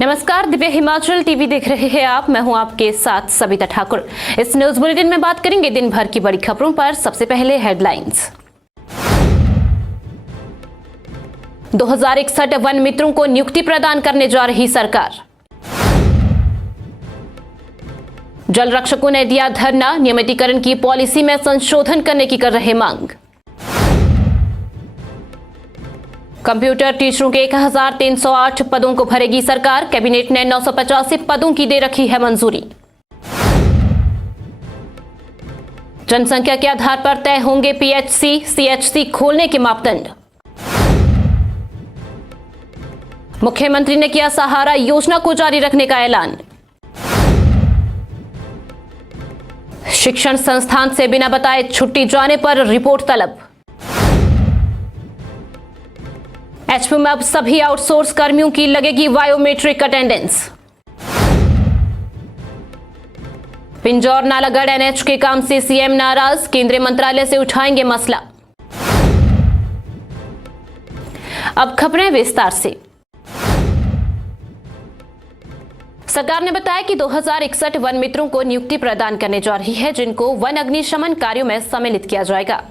नमस्कार, दिव्य हिमाचल टीवी देख रहे हैं आप। मैं हूं आपके साथ सविता ठाकुर। इस न्यूज बुलेटिन में बात करेंगे दिन भर की बड़ी खबरों पर। सबसे पहले हेडलाइंस। 2061 वन मित्रों को नियुक्ति प्रदान करने जा रही सरकार। जल रक्षकों ने दिया धरना, नियमितीकरण की पॉलिसी में संशोधन करने की कर रहे मांग। कंप्यूटर टीचरों के 1308 पदों को भरेगी सरकार। कैबिनेट ने 985 पदों की दे रखी है मंजूरी। जनसंख्या के आधार पर तय होंगे पीएचसी, सीएचसी खोलने के मापदंड। मुख्यमंत्री ने किया सहारा योजना को जारी रखने का ऐलान। शिक्षण संस्थान से बिना बताए छुट्टी जाने पर रिपोर्ट तलब। एचपी में अब सभी आउटसोर्स कर्मियों की लगेगी biometric attendance. Pinjore Nalagarh NH के काम से सीएम नाराज, केंद्रीय मंत्रालय से उठाएंगे मसला। अब खबरें विस्तार से। सरकार ने बताया कि 2061 वन मित्रों को नियुक्ति प्रदान करने जा रही है, जिनको वन अग्निशमन कार्यों में सम्मिलित किया जाएगा।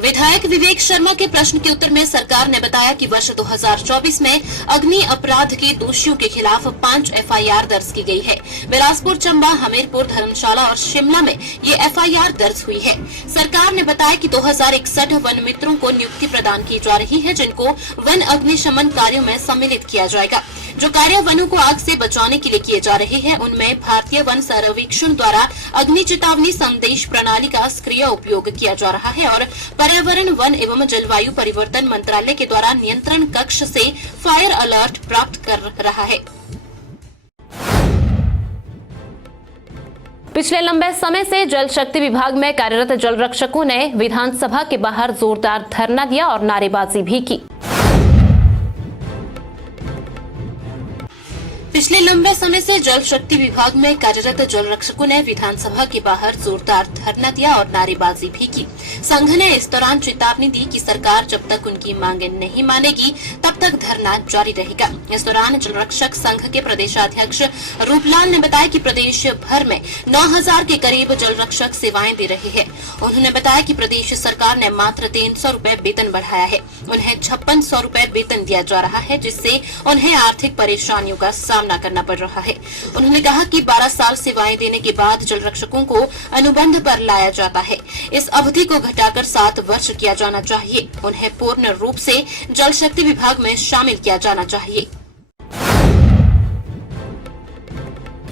विधायक विवेक शर्मा के प्रश्न के उत्तर में सरकार ने बताया कि वर्ष 2024 में अग्नि अपराध के दोषियों के खिलाफ 5 एफआईआर दर्ज की गई है। बिलासपुर, चंबा, हमीरपुर, धर्मशाला और शिमला में ये एफआईआर दर्ज हुई है। सरकार ने बताया कि 2061 वन मित्रों को नियुक्ति प्रदान की जा रही है, जिनको वन अग्निशमन कार्यों में सम्मिलित किया जाएगा। जो कार्य वनों को आग से बचाने के लिए किए जा रहे हैं, उनमें भारतीय वन सर्वेक्षण द्वारा अग्नि चेतावनी संदेश प्रणाली का सक्रिय उपयोग किया जा रहा है और पर्यावरण, वन एवं जलवायु परिवर्तन मंत्रालय के द्वारा नियंत्रण कक्ष से फायर अलर्ट प्राप्त कर रहा है। पिछले लंबे समय से जल शक्ति विभाग में कार्यरत जल रक्षकों ने विधानसभा के बाहर जोरदार धरना दिया और नारेबाजी भी की। पिछले लंबे समय से जल शक्ति विभाग में कार्यरत जल रक्षकों ने विधानसभा के बाहर जोरदार धरना दिया और नारेबाजी भी की। संघ ने इस दौरान चेतावनी दी कि सरकार जब तक उनकी मांगे नहीं मानेगी तब तक धरना जारी रहेगा। इस दौरान जल रक्षक संघ के प्रदेशाध्यक्ष रूपलाल ने बताया कि प्रदेश भर में 9000 के करीब जल रक्षक सेवाएं दे रहे हैं। उन्होंने बताया कि प्रदेश सरकार ने मात्र 300 रूपए वेतन बढ़ाया है। उन्हें 5600 रूपए वेतन दिया जा रहा है, जिससे उन्हें आर्थिक परेशानियों का सामना करना पड़ रहा है। उन्होंने कहा कि 12 साल सेवाएं देने के बाद जल रक्षकों को अनुबंध पर लाया जाता है। इस अवधि को घटाकर 7 वर्ष किया जाना चाहिए। उन्हें पूर्ण रूप से जल शक्ति विभाग में शामिल किया जाना चाहिए।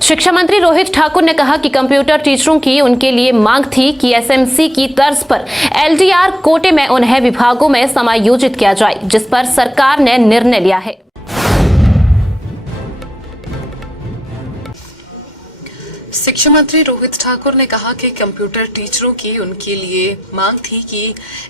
शिक्षा मंत्री रोहित ठाकुर ने कहा कि कंप्यूटर टीचरों की उनके लिए मांग थी कि एसएमसी की तर्ज पर एलडीआर कोटे में उन्हें विभागों में समायोजित किया जाए, जिस पर सरकार ने निर्णय लिया है। शिक्षा मंत्री रोहित ठाकुर ने कहा कि कंप्यूटर टीचरों की उनके लिए मांग थी कि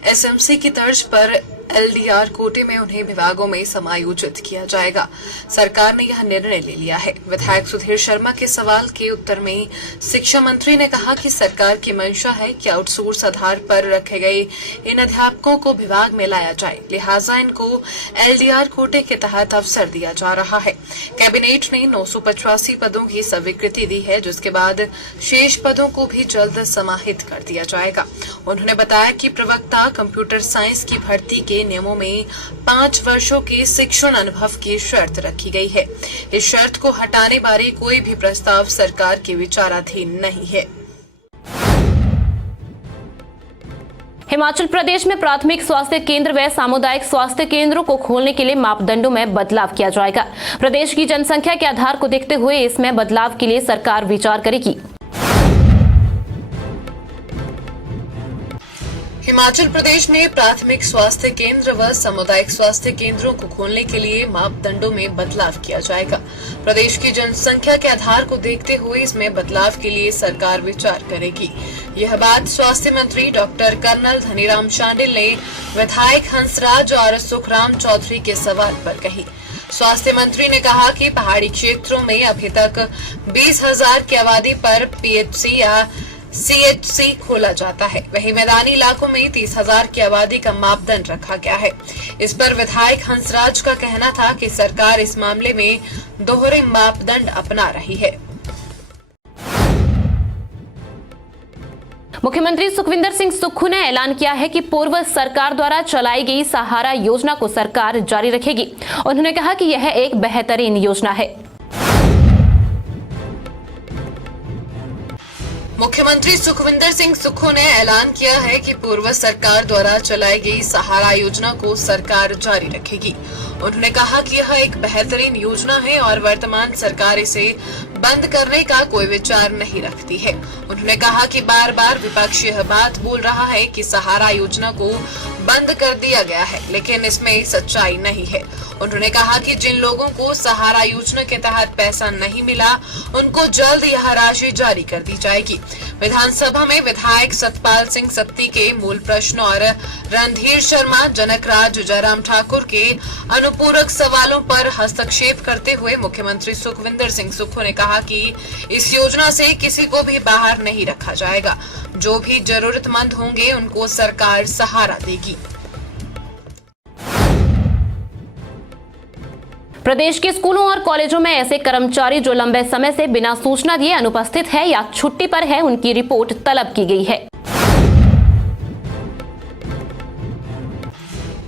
एसएमसी की तर्ज पर एलडीआर कोटे में उन्हें विभागों में समायोजित किया जाएगा। सरकार ने यह निर्णय ले लिया है। विधायक सुधीर शर्मा के सवाल के उत्तर में शिक्षा मंत्री ने कहा कि सरकार की मंशा है कि आउटसोर्स आधार पर रखे गए इन अध्यापकों को विभाग में लाया जाए, लिहाजा इनको एलडीआर कोटे के तहत अवसर दिया जा रहा है। कैबिनेट ने 985 पदों की स्वीकृति दी है, जिसके बाद शेष पदों को भी जल्द समाहित कर दिया जाएगा। उन्होंने बताया कि प्रवक्ता कंप्यूटर साइंस की भर्ती के नियमों में 5 वर्षों के शिक्षण अनुभव की शर्त रखी गई है। इस शर्त को हटाने बारे कोई भी प्रस्ताव सरकार के विचाराधीन नहीं है। हिमाचल प्रदेश में प्राथमिक स्वास्थ्य केंद्र व सामुदायिक स्वास्थ्य केंद्रों को खोलने के लिए मापदंडों में बदलाव किया जाएगा। प्रदेश की जनसंख्या के आधार को देखते हुए इसमें बदलाव के लिए सरकार विचार करेगी। हिमाचल प्रदेश में प्राथमिक स्वास्थ्य केंद्र व सामुदायिक स्वास्थ्य केंद्रों को खोलने के लिए मापदंडों में बदलाव किया जाएगा। प्रदेश की जनसंख्या के आधार को देखते हुए इसमें बदलाव के लिए सरकार विचार करेगी। यह बात स्वास्थ्य मंत्री डॉक्टर कर्नल धनीराम शांडिल ने विधायक हंसराज और सुखराम चौधरी के सवाल पर कही। स्वास्थ्य मंत्री ने कहा कि पहाड़ी क्षेत्रों में अभी तक 20,000 की आबादी पर पीएचसी या CHC खोला जाता है। वहीं मैदानी इलाकों में 30,000 की आबादी का मापदंड रखा गया है। इस पर विधायक हंसराज का कहना था कि सरकार इस मामले में दोहरे मापदंड अपना रही है। मुख्यमंत्री सुखविंदर सिंह सुक्खू ने ऐलान किया है कि पूर्व सरकार द्वारा चलाई गई सहारा योजना को सरकार जारी रखेगी। उन्होंने कहा कि यह एक बेहतरीन योजना है। मुख्यमंत्री सुखविंदर सिंह सुक्खू ने ऐलान किया है कि पूर्व सरकार द्वारा चलाई गई सहारा योजना को सरकार जारी रखेगी। उन्होंने कहा कि यह एक बेहतरीन योजना है और वर्तमान सरकार इसे बंद करने का कोई विचार नहीं रखती है। उन्होंने कहा कि बार बार विपक्ष यह बात बोल रहा है कि सहारा योजना को बंद कर दिया गया है, लेकिन इसमें सच्चाई नहीं है। उन्होंने कहा कि जिन लोगों को सहारा योजना के तहत पैसा नहीं मिला, उनको जल्द यह राशि जारी कर दी जाएगी। विधानसभा में विधायक सतपाल सिंह सत्ती के मूल प्रश्न और रणधीर शर्मा, जनकराज, जयराम ठाकुर के अनुपूरक सवालों पर हस्तक्षेप करते हुए मुख्यमंत्री सुखविंदर सिंह सुक्खू ने कहा कि इस योजना से किसी को भी बाहर नहीं रखा जाएगा। जो भी जरूरतमंद होंगे उनको सरकार सहारा देगी। प्रदेश के स्कूलों और कॉलेजों में ऐसे कर्मचारी जो लंबे समय से बिना सूचना दिए अनुपस्थित है या छुट्टी पर है, उनकी रिपोर्ट तलब की गई है।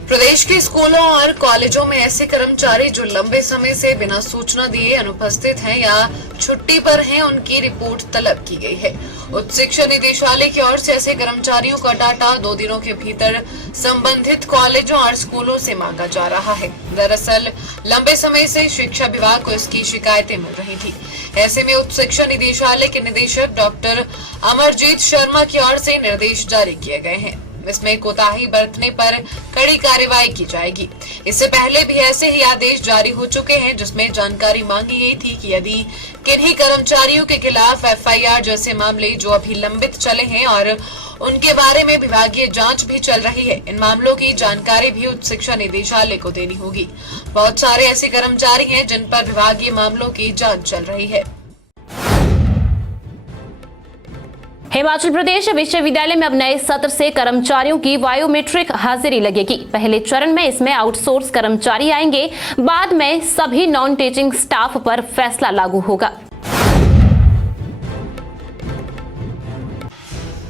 प्रदेश के स्कूलों और कॉलेजों में ऐसे कर्मचारी जो लंबे समय से बिना सूचना दिए अनुपस्थित हैं या छुट्टी पर हैं, उनकी रिपोर्ट तलब की गई है। उच्च शिक्षा निदेशालय की ओर से ऐसे कर्मचारियों का डाटा 2 दिनों के भीतर संबंधित कॉलेजों और स्कूलों से मांगा जा रहा है। दरअसल लंबे समय से शिक्षा विभाग को इसकी शिकायतें मिल रही थी। ऐसे में उच्च शिक्षा निदेशालय के निदेशक डॉक्टर अमरजीत शर्मा की ओर से निर्देश जारी किए गए हैं। इसमें कोताही बरतने पर कड़ी कार्रवाई की जाएगी। इससे पहले भी ऐसे ही आदेश जारी हो चुके हैं, जिसमें जानकारी मांगी गई थी कि यदि किन्हीं कर्मचारियों के खिलाफ FIR जैसे मामले जो अभी लंबित चले हैं और उनके बारे में विभागीय जांच भी चल रही है, इन मामलों की जानकारी भी उच्च शिक्षा निदेशालय को देनी होगी। बहुत सारे ऐसे कर्मचारी हैं जिन पर विभागीय मामलों की जांच चल रही है। हिमाचल प्रदेश विश्वविद्यालय में अब नए सत्र से कर्मचारियों की बायोमेट्रिक हाजिरी लगेगी। पहले चरण में इसमें आउटसोर्स कर्मचारी आएंगे, बाद में सभी नॉन टीचिंग स्टाफ पर फैसला लागू होगा।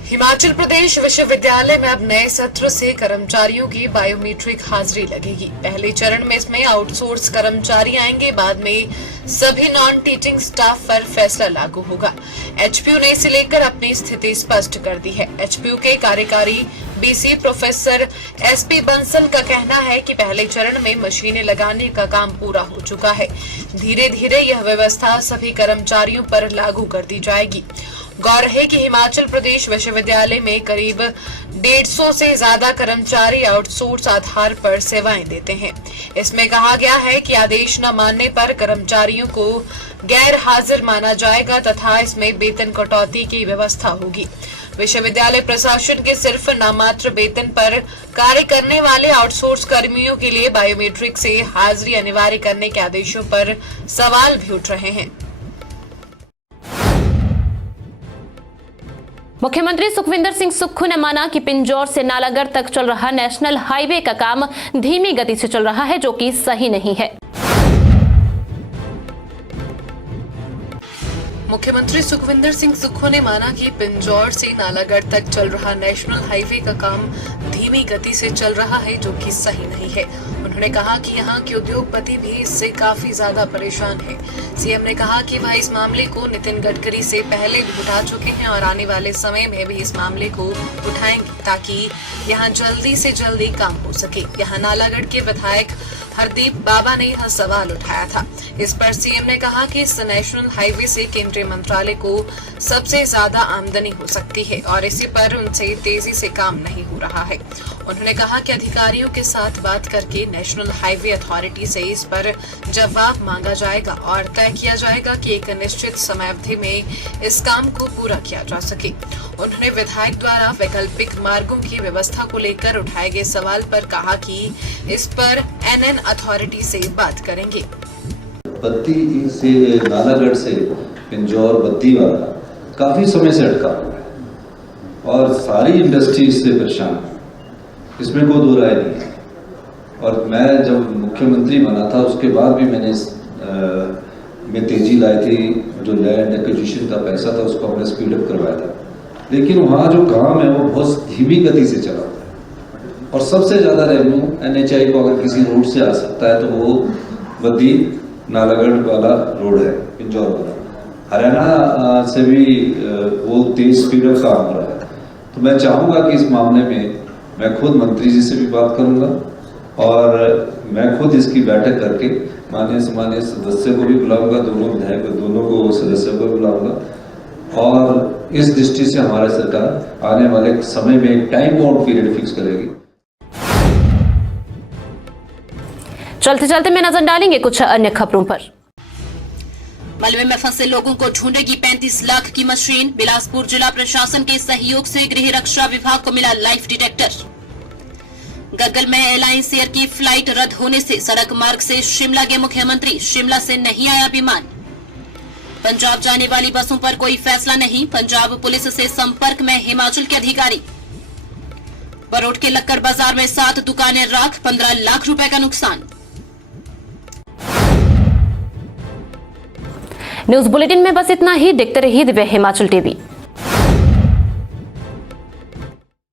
हिमाचल प्रदेश विश्वविद्यालय में अब नए सत्र से कर्मचारियों की बायोमेट्रिक हाजिरी लगेगी। पहले चरण में इसमें आउटसोर्स कर्मचारी आएंगे, बाद में सभी नॉन टीचिंग स्टाफ पर फैसला लागू होगा। HPU ने इसे लेकर अपनी स्थिति स्पष्ट कर दी है। HPU के कार्यकारी BC प्रोफेसर SP बंसल का कहना है कि पहले चरण में मशीनें लगाने का काम पूरा हो चुका है। धीरे धीरे यह व्यवस्था सभी कर्मचारियों पर लागू कर दी जाएगी। गौर है कि हिमाचल प्रदेश विश्वविद्यालय में करीब 150 से ज्यादा कर्मचारी आउटसोर्स आधार पर सेवाएं देते हैं। इसमें कहा गया है कि आदेश न मानने पर कर्मचारियों को गैर हाजिर माना जाएगा तथा इसमें वेतन कटौती की व्यवस्था होगी। विश्वविद्यालय प्रशासन के सिर्फ नामात्र वेतन पर कार्य करने वाले आउटसोर्स कर्मियों के लिए बायोमेट्रिक से हाजिरी अनिवार्य करने के आदेशों पर सवाल भी उठ रहे हैं। मुख्यमंत्री सुखविंदर सिंह सुक्खू ने माना कि पिंजौर से नालागढ़ तक चल रहा नेशनल हाईवे का काम धीमी गति से चल रहा है, जो कि सही नहीं है। मुख्यमंत्री सुखविंदर सिंह सुक्खू ने माना कि पिंजौर से नालागढ़ तक चल रहा नेशनल हाईवे का काम धीमी गति से चल रहा है, जो कि सही नहीं है। उन्होंने कहा कि यहाँ के उद्योगपति भी इससे काफी ज्यादा परेशान हैं। सीएम ने कहा कि वह इस मामले को नितिन गडकरी से पहले भी उठा चुके हैं और आने वाले समय में भी इस मामले को उठाएंगे ताकि यहाँ जल्दी से जल्दी काम हो सके। यहाँ नालागढ़ के विधायक हरदीप बाबा ने यह सवाल उठाया था। इस पर सीएम ने कहा कि इस नेशनल हाईवे से केंद्रीय मंत्रालय को सबसे ज्यादा आमदनी हो सकती है और इसी पर उनसे तेजी से काम नहीं हो रहा है। उन्होंने कहा कि अधिकारियों के साथ बात करके नेशनल हाईवे अथॉरिटी से इस पर जवाब मांगा जाएगा और तय किया जाएगा कि एक निश्चित समय अवधि में इस काम को पूरा किया जा सके। उन्होंने विधायक द्वारा वैकल्पिक मार्गों की व्यवस्था को लेकर उठाए गए सवाल पर कहा कि इस पर NN अथॉरिटी से बात करेंगे। बत्ती से नालागढ़ से पिंजौर बत्ती वाला काफी समय से अटका हुआ है और सारी इंडस्ट्री इससे परेशान है, इसमें कोई दो राय नहीं है। और मैं जब मुख्यमंत्री बना था उसके बाद भी मैंने में तेजी लाई थी, जो लैंड एक्विजिशन का पैसा था उसको हमने स्पीड अप करवाया था, लेकिन वहाँ जो काम है वो बहुत धीमी गति से चला था। और सबसे ज़्यादा रेवेन्यू NHI को अगर किसी रोड से आ सकता है तो वो बद्दी नालागढ़ वाला रोड है, पिंजौर वाला। हरियाणा से भी वो तेज स्पीड अप काम हो रहा है। तो मैं चाहूँगा कि इस मामले में मैं खुद मंत्री जी से भी बात करूँगा और मैं खुद इसकी बैठक करके माननीय सदस्य को भी बुलाऊंगा, दोनों विधायक दोनों को सदस्यों को बुलाऊंगा और इस दृष्टि से हमारी सरकार आने वाले समय में एक टाइम बाउंड पीरियड फिक्स करेगी। चलते चलते में नजर डालेंगे कुछ अन्य खबरों पर। मलबे में फंसे लोगों को ढूंढेगी 35 लाख की मशीन। बिलासपुर जिला प्रशासन के सहयोग से गृह रक्षा विभाग को मिला लाइफ डिटेक्टर। गग्गल में एयरलाइंस एयर की फ्लाइट रद्द होने से सड़क मार्ग से शिमला गए मुख्यमंत्री, शिमला से नहीं आया विमान। पंजाब जाने वाली बसों पर कोई फैसला नहीं, पंजाब पुलिस से संपर्क में हिमाचल के अधिकारी। बरोट के लक्कड़ बाजार में 7 दुकानें राख, 15 लाख रुपए का नुकसान। न्यूज बुलेटिन में बस इतना ही। देखते रहिए दिव्य हिमाचल टीवी।